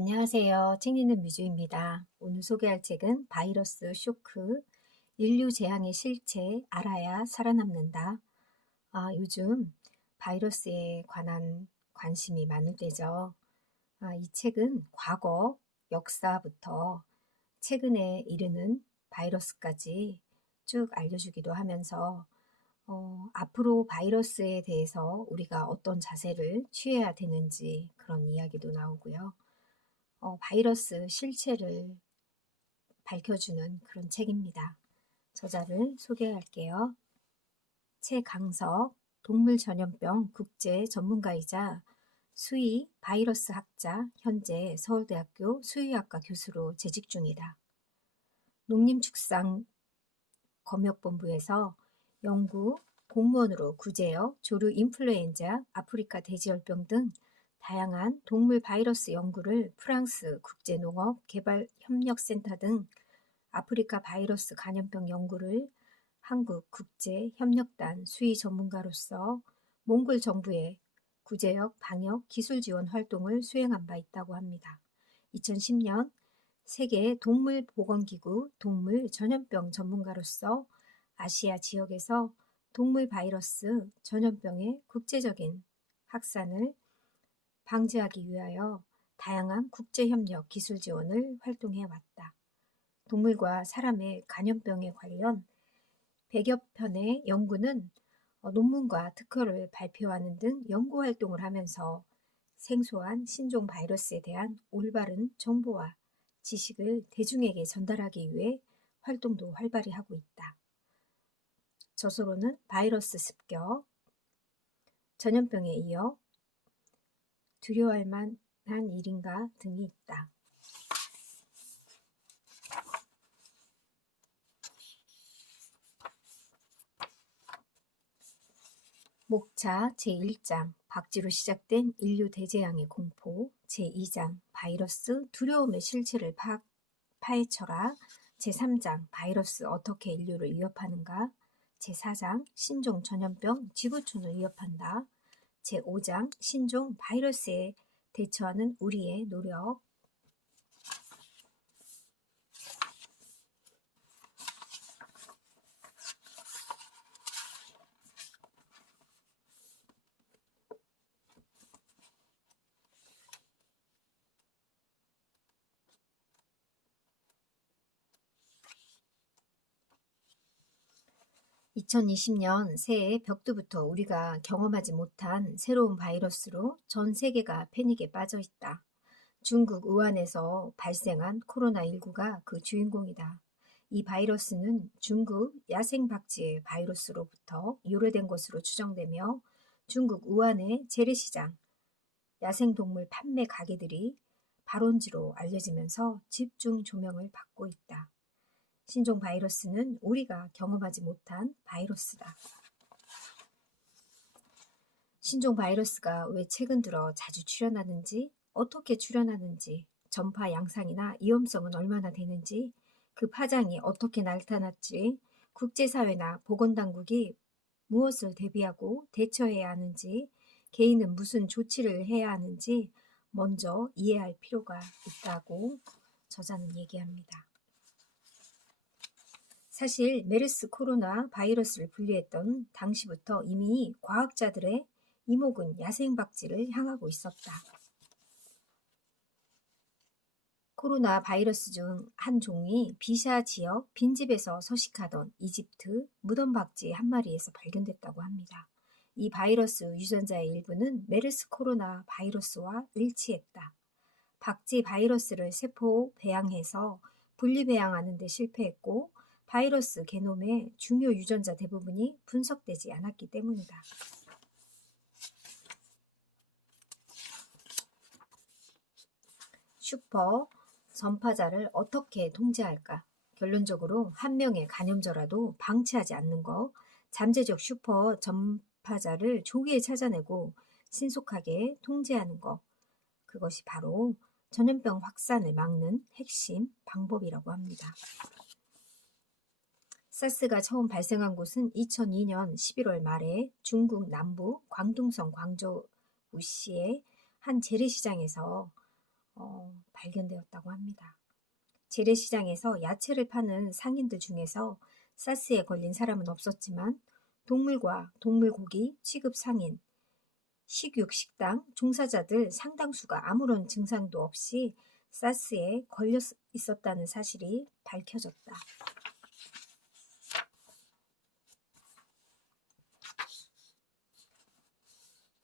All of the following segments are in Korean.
안녕하세요. 책 읽는 뮤즈입니다. 오늘 소개할 책은 바이러스 쇼크, 인류 재앙의 실체, 알아야 살아남는다. 요즘 바이러스에 관한 관심이 많을 때죠. 이 책은 과거, 역사부터 최근에 이르는 바이러스까지 쭉 알려주기도 하면서 앞으로 바이러스에 대해서 우리가 어떤 자세를 취해야 되는지 그런 이야기도 나오고요. 바이러스 실체를 밝혀주는 그런 책입니다. 저자를 소개할게요. 최강석, 동물 전염병 국제 전문가이자 수의 바이러스 학자, 현재 서울대학교 수의학과 교수로 재직 중이다. 농림축산검역본부에서 연구 공무원으로 구제역, 조류 인플루엔자, 아프리카 돼지열병 등 다양한 동물 바이러스 연구를 프랑스 국제농업개발협력센터 등 아프리카 바이러스 감염병 연구를 한국 국제협력단 수의 전문가로서 몽골 정부의 구제역 방역 기술 지원 활동을 수행한 바 있다고 합니다. 2010년 세계 동물보건기구 동물 전염병 전문가로서 아시아 지역에서 동물 바이러스 전염병의 국제적인 확산을 방지하기 위하여 다양한 국제협력 기술 지원을 활동해 왔다. 동물과 사람의 감염병에 관련 100여 편의 연구는 논문과 특허를 발표하는 등 연구 활동을 하면서 생소한 신종 바이러스에 대한 올바른 정보와 지식을 대중에게 전달하기 위해 활동도 활발히 하고 있다. 저서로는 바이러스 습격, 전염병에 이어 두려워할 만한 일인가 등이 있다. 목차 제1장 박쥐로 시작된 인류 대재앙의 공포, 제2장 바이러스 두려움의 실체를 파헤쳐라, 제3장 바이러스 어떻게 인류를 위협하는가, 제4장 신종 전염병 지구촌을 위협한다, 제5장 신종 바이러스에 대처하는 우리의 노력. (2020년) 새해 벽두부터 우리가 경험하지 못한 새로운 바이러스로 전 세계가 패닉에 빠져 있다. 중국 우한에서 발생한 코로나19가 그 주인공이다. 이 바이러스는 중국 야생박쥐의 바이러스로부터 유래된 것으로 추정되며 중국 우한의 재래시장, 야생동물 판매 가게들이 발원지로 알려지면서 집중 조명을 받고 있다. 신종 바이러스는 우리가 경험하지 못한 바이러스다. 신종 바이러스가 왜 최근 들어 자주 출현하는지, 어떻게 출현하는지, 전파 양상이나 위험성은 얼마나 되는지, 그 파장이 어떻게 나타날지, 국제사회나 보건당국이 무엇을 대비하고 대처해야 하는지, 개인은 무슨 조치를 해야 하는지 먼저 이해할 필요가 있다고 저자는 얘기합니다. 사실 메르스 코로나 바이러스를 분리했던 당시부터 이미 과학자들의 이목은 야생박쥐를 향하고 있었다. 코로나 바이러스 중 한 종이 비샤 지역 빈집에서 서식하던 이집트 무덤박쥐 한 마리에서 발견됐다고 합니다. 이 바이러스 유전자의 일부는 메르스 코로나 바이러스와 일치했다. 박쥐 바이러스를 세포 배양해서 분리 배양하는 데 실패했고 바이러스 게놈의 중요 유전자 대부분이 분석되지 않았기 때문이다. 슈퍼 전파자를 어떻게 통제할까? 결론적으로 한 명의 감염자라도 방치하지 않는 것, 잠재적 슈퍼 전파자를 조기에 찾아내고 신속하게 통제하는 것, 그것이 바로 전염병 확산을 막는 핵심 방법이라고 합니다. 사스가 처음 발생한 곳은 2002년 11월 말에 중국 남부 광둥성 광저우시의 한 재래시장에서 발견되었다고 합니다. 재래시장에서 야채를 파는 상인들 중에서 사스에 걸린 사람은 없었지만 동물과 동물고기 취급 상인, 식육, 식당 종사자들 상당수가 아무런 증상도 없이 사스에 걸려 있었다는 사실이 밝혀졌다.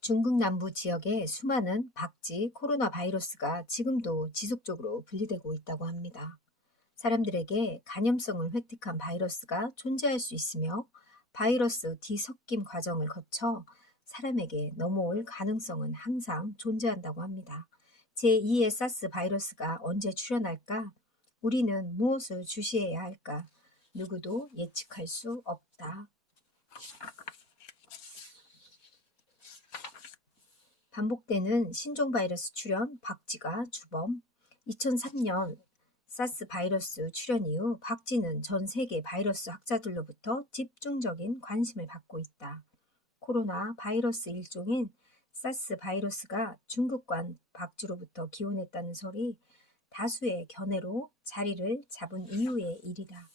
중국 남부 지역에 수많은 박쥐 코로나 바이러스가 지금도 지속적으로 분리되고 있다고 합니다. 사람들에게 감염성을 획득한 바이러스가 존재할 수 있으며 바이러스 뒤섞임 과정을 거쳐 사람에게 넘어올 가능성은 항상 존재한다고 합니다. 제2의 사스 바이러스가 언제 출현할까? 우리는 무엇을 주시해야 할까? 누구도 예측할 수 없다. 반복되는 신종 바이러스 출현, 박쥐가 주범. 2003년 사스 바이러스 출현 이후 박쥐는 전 세계 바이러스 학자들로부터 집중적인 관심을 받고 있다. 코로나 바이러스 일종인 사스 바이러스가 중국관 박쥐로부터 기원했다는 설이 다수의 견해로 자리를 잡은 이후의 일이다.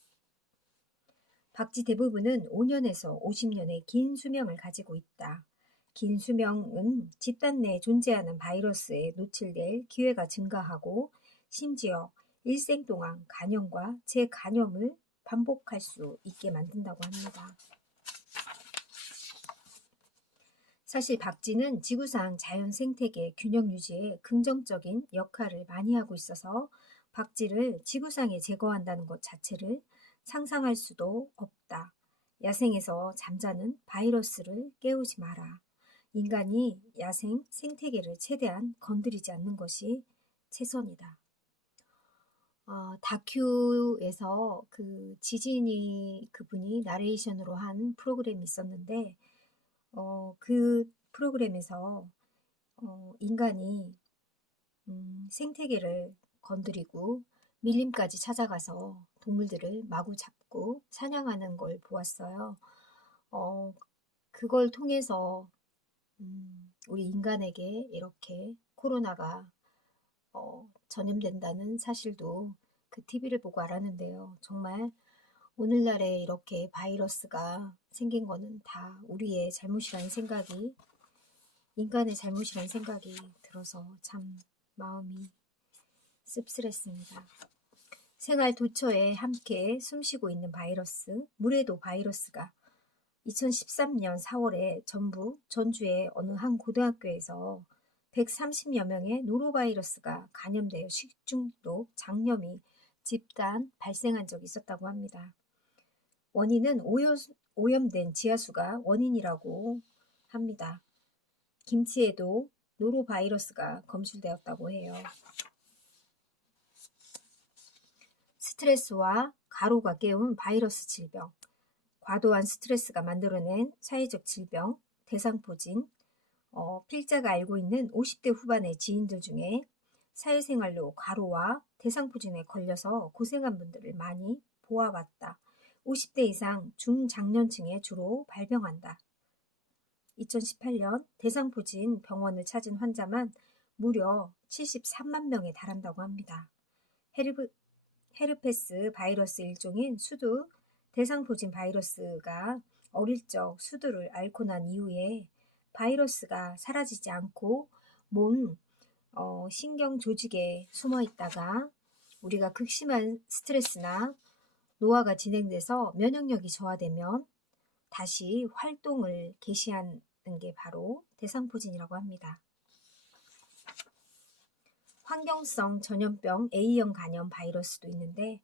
박쥐 대부분은 5년에서 50년의 긴 수명을 가지고 있다. 긴 수명은 집단 내에 존재하는 바이러스에 노출될 기회가 증가하고 심지어 일생 동안 간염과 재간염을 반복할 수 있게 만든다고 합니다. 사실 박쥐는 지구상 자연 생태계 균형 유지에 긍정적인 역할을 많이 하고 있어서 박쥐를 지구상에 제거한다는 것 자체를 상상할 수도 없다. 야생에서 잠자는 바이러스를 깨우지 마라. 인간이 야생 생태계를 최대한 건드리지 않는 것이 최선이다. 다큐에서 그 지진이 그분이 나레이션으로 한 프로그램이 있었는데 그 프로그램에서 인간이 생태계를 건드리고 밀림까지 찾아가서 동물들을 마구 잡고 사냥하는 걸 보았어요. 그걸 통해서 우리 인간에게 이렇게 코로나가 전염된다는 사실도 그 TV를 보고 알았는데요. 정말 오늘날에 이렇게 바이러스가 생긴 거는 다 우리의 잘못이라는 생각이, 인간의 잘못이라는 생각이 들어서 참 마음이 씁쓸했습니다. 생활 도처에 함께 숨쉬고 있는 바이러스, 물에도 바이러스가 2013년 4월에 전주의 어느 한 고등학교에서 130여 명의 노로바이러스가 감염되어 식중독, 장염이 집단 발생한 적이 있었다고 합니다. 원인은 오염된 지하수가 원인이라고 합니다. 김치에도 노로바이러스가 검출되었다고 해요. 스트레스와 가로가 깨운 바이러스 질병, 과도한 스트레스가 만들어낸 사회적 질병, 대상포진, 필자가 알고 있는 50대 후반의 지인들 중에 사회생활로 과로와 대상포진에 걸려서 고생한 분들을 많이 보아왔다. 50대 이상 중장년층에 주로 발병한다. 2018년 대상포진 병원을 찾은 환자만 무려 73만 명에 달한다고 합니다. 헤르페스 바이러스 일종인 수두 대상포진 바이러스가 어릴 적 수두를 앓고 난 이후에 바이러스가 사라지지 않고 몸 신경 조직에 숨어 있다가 우리가 극심한 스트레스나 노화가 진행돼서 면역력이 저하되면 다시 활동을 개시하는 게 바로 대상포진이라고 합니다. 환경성 전염병 A형 간염 바이러스도 있는데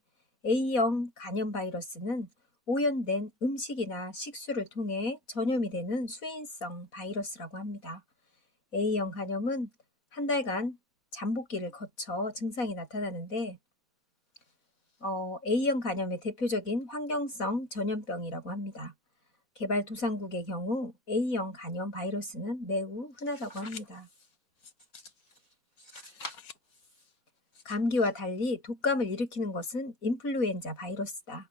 A형 간염 바이러스는 오염된 음식이나 식수를 통해 전염이 되는 수인성 바이러스라고 합니다. A형 간염은 한 달간 잠복기를 거쳐 증상이 나타나는데 A형 간염의 대표적인 환경성 전염병이라고 합니다. 개발도상국의 경우 A형 간염 바이러스는 매우 흔하다고 합니다. 감기와 달리 독감을 일으키는 것은 인플루엔자 바이러스다.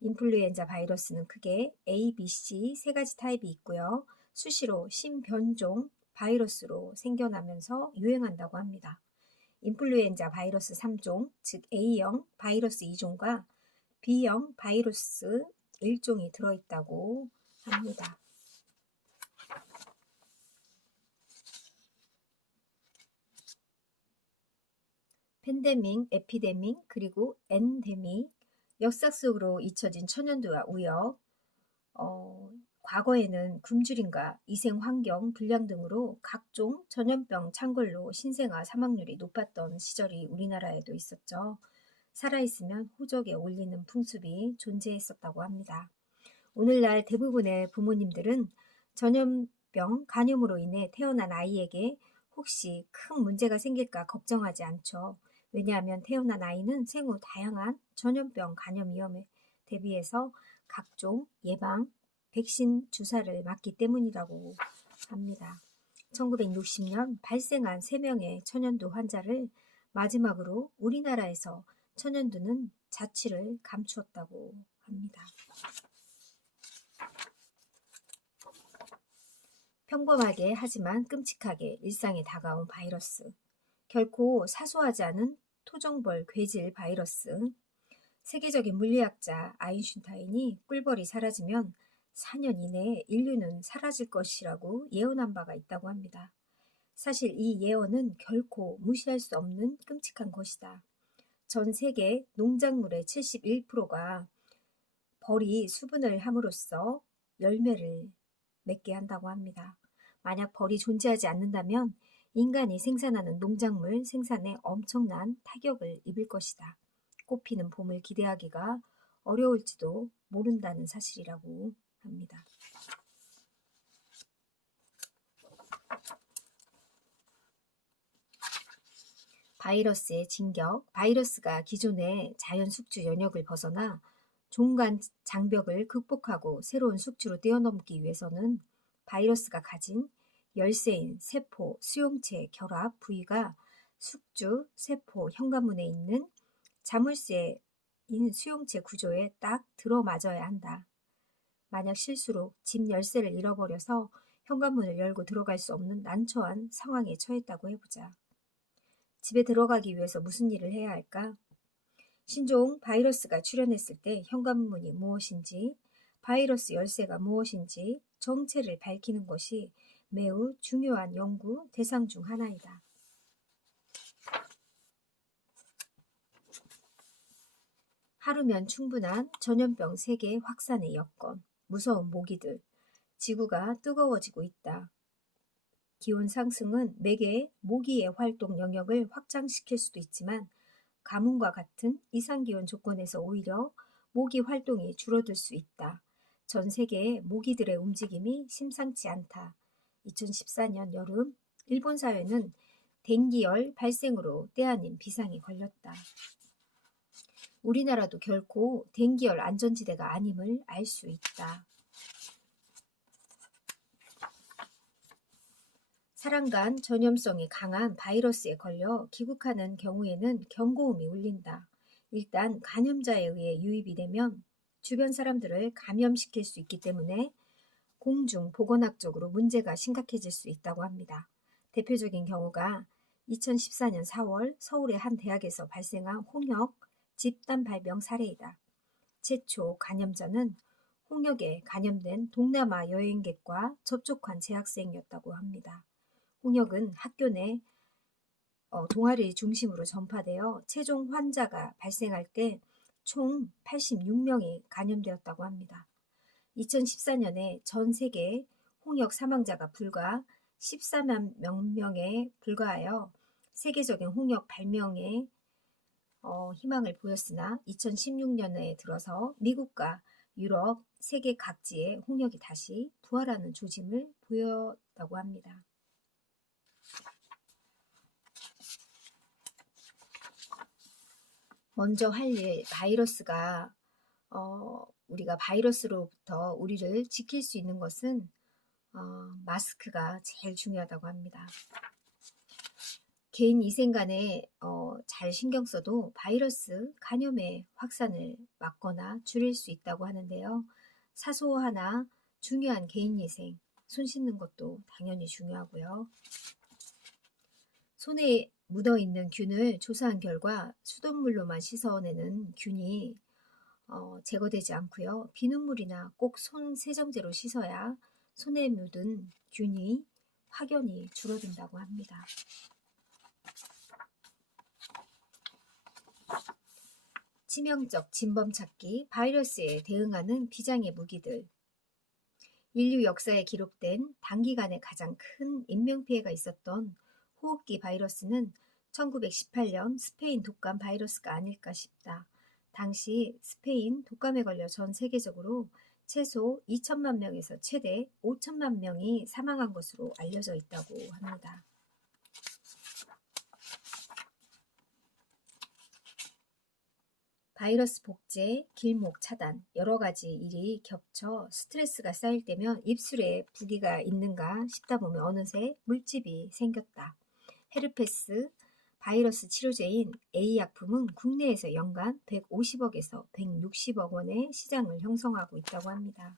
인플루엔자 바이러스는 크게 A, B, C 세 가지 타입이 있고요. 수시로 신변종 바이러스로 생겨나면서 유행한다고 합니다. 인플루엔자 바이러스 3종, 즉 A형 바이러스 2종과 B형 바이러스 1종이 들어있다고 합니다. 팬데믹, 에피데믹, 그리고 엔데믹, 역사 속으로 잊혀진 천연두와 우역, 과거에는 굶주림과 위생환경 불량 등으로 각종 전염병 창궐로 신생아 사망률이 높았던 시절이 우리나라에도 있었죠. 살아있으면 호적에 올리는 풍습이 존재했었다고 합니다. 오늘날 대부분의 부모님들은 전염병 감염으로 인해 태어난 아이에게 혹시 큰 문제가 생길까 걱정하지 않죠. 왜냐하면 태어난 아이는 생후 다양한 전염병 감염 위험에 대비해서 각종 예방, 백신 주사를 맞기 때문이라고 합니다. 1960년 발생한 3명의 천연두 환자를 마지막으로 우리나라에서 천연두는 자취를 감추었다고 합니다. 평범하게 하지만 끔찍하게 일상에 다가온 바이러스. 결코 사소하지 않은 토종벌 괴질 바이러스. 세계적인 물리학자 아인슈타인이 꿀벌이 사라지면 4년 이내에 인류는 사라질 것이라고 예언한 바가 있다고 합니다. 사실 이 예언은 결코 무시할 수 없는 끔찍한 것이다. 전 세계 농작물의 71%가 벌이 수분을 함으로써 열매를 맺게 한다고 합니다. 만약 벌이 존재하지 않는다면 인간이 생산하는 농작물 생산에 엄청난 타격을 입을 것이다. 꽃피는 봄을 기대하기가 어려울지도 모른다는 사실이라고 합니다. 바이러스의 진격. 바이러스가 기존의 자연 숙주 영역을 벗어나 종간 장벽을 극복하고 새로운 숙주로 뛰어넘기 위해서는 바이러스가 가진 열쇠인 세포 수용체 결합 부위가 숙주 세포 현관문에 있는 자물쇠인 수용체 구조에 딱 들어맞아야 한다. 만약 실수로 집 열쇠를 잃어버려서 현관문을 열고 들어갈 수 없는 난처한 상황에 처했다고 해보자. 집에 들어가기 위해서 무슨 일을 해야 할까? 신종 바이러스가 출현했을 때 현관문이 무엇인지, 바이러스 열쇠가 무엇인지 정체를 밝히는 것이 매우 중요한 연구 대상 중 하나이다. 하루면 충분한 전염병 세계 확산의 여건. 무서운 모기들. 지구가 뜨거워지고 있다. 기온 상승은 매개 모기의 활동 영역을 확장시킬 수도 있지만 가뭄과 같은 이상기온 조건에서 오히려 모기 활동이 줄어들 수 있다. 전 세계의 모기들의 움직임이 심상치 않다. 2014년 여름 일본 사회는 댕기열 발생으로 때 아닌 비상이 걸렸다. 우리나라도 결코 댕기열 안전지대가 아님을 알 수 있다. 사람 간 전염성이 강한 바이러스에 걸려 귀국하는 경우에는 경고음이 울린다. 일단 감염자에 의해 유입이 되면 주변 사람들을 감염시킬 수 있기 때문에 공중보건학적으로 문제가 심각해질 수 있다고 합니다. 대표적인 경우가 2014년 4월 서울의 한 대학에서 발생한 홍역 집단 발병 사례이다. 최초 감염자는 홍역에 감염된 동남아 여행객과 접촉한 재학생이었다고 합니다. 홍역은 학교 내 동아리 중심으로 전파되어 최종 환자가 발생할 때 총 86명이 감염되었다고 합니다. 2014년에 전 세계 홍역 사망자가 불과 14만 명에 불과하여 세계적인 홍역 발명에 희망을 보였으나 2016년에 들어서 미국과 유럽, 세계 각지에 홍역이 다시 부활하는 조짐을 보였다고 합니다. 먼저 할 일, 바이러스가 우리가 바이러스로부터 우리를 지킬 수 있는 것은 마스크가 제일 중요하다고 합니다. 개인 위생 간에 잘 신경 써도 바이러스 감염의 확산을 막거나 줄일 수 있다고 하는데요. 사소하나 중요한 개인 위생, 손 씻는 것도 당연히 중요하고요. 손에 묻어있는 균을 조사한 결과 수돗물로만 씻어내는 균이 제거되지 않고요. 비눗물이나 꼭 손 세정제로 씻어야 손에 묻은 균이 확연히 줄어든다고 합니다. 치명적 진범 찾기, 바이러스에 대응하는 비장의 무기들. 인류 역사에 기록된 단기간에 가장 큰 인명피해가 있었던 호흡기 바이러스는 1918년 스페인 독감 바이러스가 아닐까 싶다. 당시 스페인 독감에 걸려 전 세계적으로 최소 2천만 명에서 최대 5천만 명이 사망한 것으로 알려져 있다고 합니다. 바이러스 복제, 길목 차단, 여러 가지 일이 겹쳐 스트레스가 쌓일 때면 입술에 부기가 있는가 싶다 보면 어느새 물집이 생겼다. 헤르페스 바이러스 치료제인 A약품은 국내에서 연간 150억에서 160억 원의 시장을 형성하고 있다고 합니다.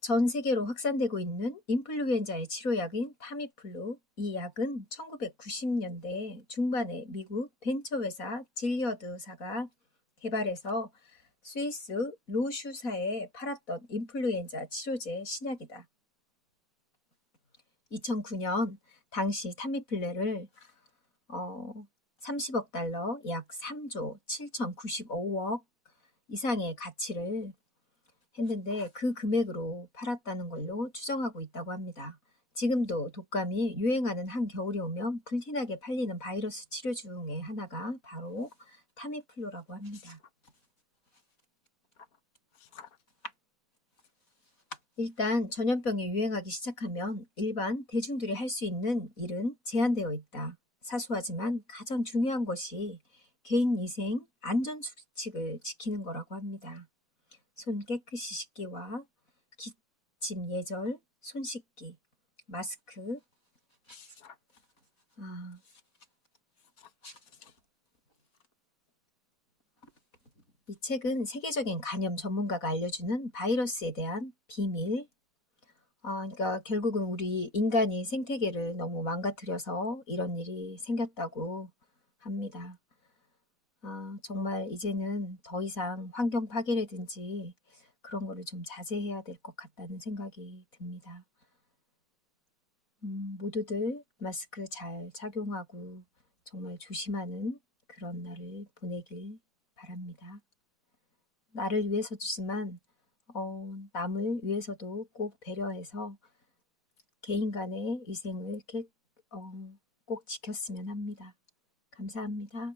전 세계로 확산되고 있는 인플루엔자의 치료약인 타미플루, 이 약은 1990년대 중반에 미국 벤처회사 질리어드사가 개발해서 스위스 로슈사에 팔았던 인플루엔자 치료제 신약이다. 2009년 당시 타미플루를 30억 달러, 약 3조 7,095억 이상의 가치를 했는데 그 금액으로 팔았다는 걸로 추정하고 있다고 합니다. 지금도 독감이 유행하는 한겨울이 오면 불티나게 팔리는 바이러스 치료 중에 하나가 바로 타미플루라고 합니다. 일단 전염병이 유행하기 시작하면 일반 대중들이 할 수 있는 일은 제한되어 있다. 사소하지만 가장 중요한 것이 개인위생 안전수칙을 지키는 거라고 합니다. 손 깨끗이 씻기와 기침 예절, 손 씻기, 마스크. 이 책은 세계적인 간염 전문가가 알려주는 바이러스에 대한 비밀. 그러니까 결국은 우리 인간이 생태계를 너무 망가뜨려서 이런 일이 생겼다고 합니다. 정말 이제는 더 이상 환경 파괴라든지 그런 거를 좀 자제해야 될 것 같다는 생각이 듭니다. 모두들 마스크 잘 착용하고 정말 조심하는 그런 날을 보내길 바랍니다. 나를 위해서지만 남을 위해서도 꼭 배려해서 개인 간의 위생을 꼭 지켰으면 합니다. 감사합니다.